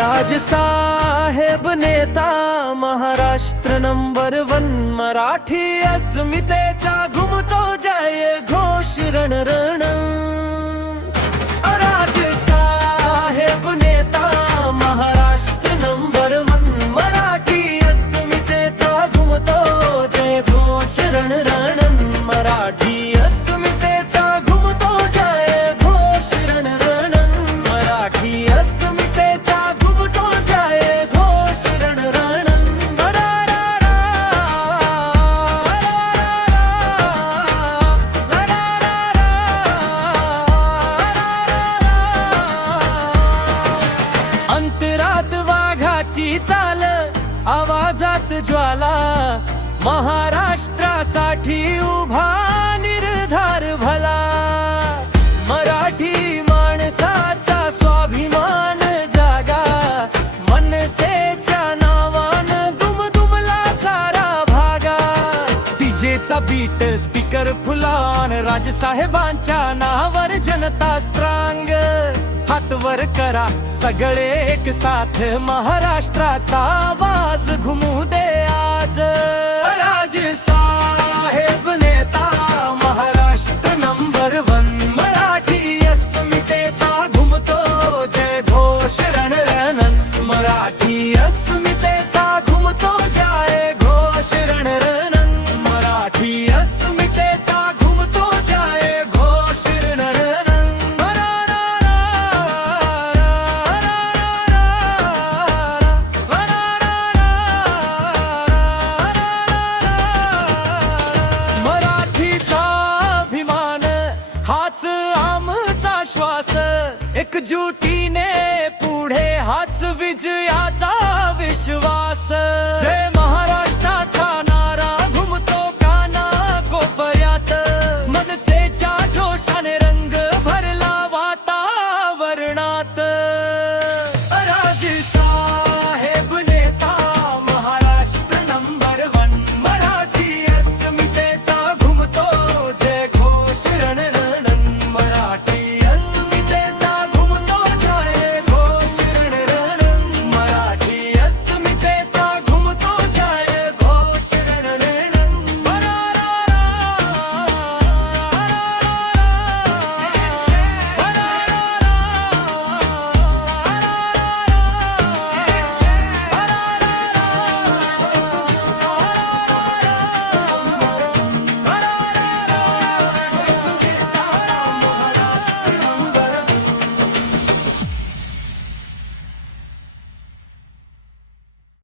राजसाहेब नेता महाराष्ट्र नंबर 1 मराठी अस्मितेचा घुमतो जय घोष रणरण। राजसाहेब नेता महाराष्ट्र नंबर 1 मराठी अस्मितेचा घुमतो जय घोष रणरण। मराठी अस्मितेचा घुमतो जय घोष रणरण। मराठी अस्मितेचा अंतरात वाघाची चाल आवाजात ज्वाला महाराष्ट्रासाठी उभा निर्धार भला। मराठी माणसाचा स्वाभिमान जागा मनसेच्या नावानं दुमदुमला सारा भागा। डीजेचा बीट स्पीकर फुलान राजसाहेबांच्या नावावर जनता स्ट्रांग। हात वर करा सगळे एक साथ महाराष्ट्राचा आवाज घुमू दे आज। राजसाहेब नेता महाराष्ट्र नंबर 1 मराठी अस्मितेचा घुमतो जय घोष रणरण। मराठी अस्मितेचा घुमतो जय घोष रणरण। मराठी अस्मितेचा घुमतो जय घोष रणरण। हाच आमचा श्वास एकजुटीने पुढे हाच विजयाचा विश्वास। जय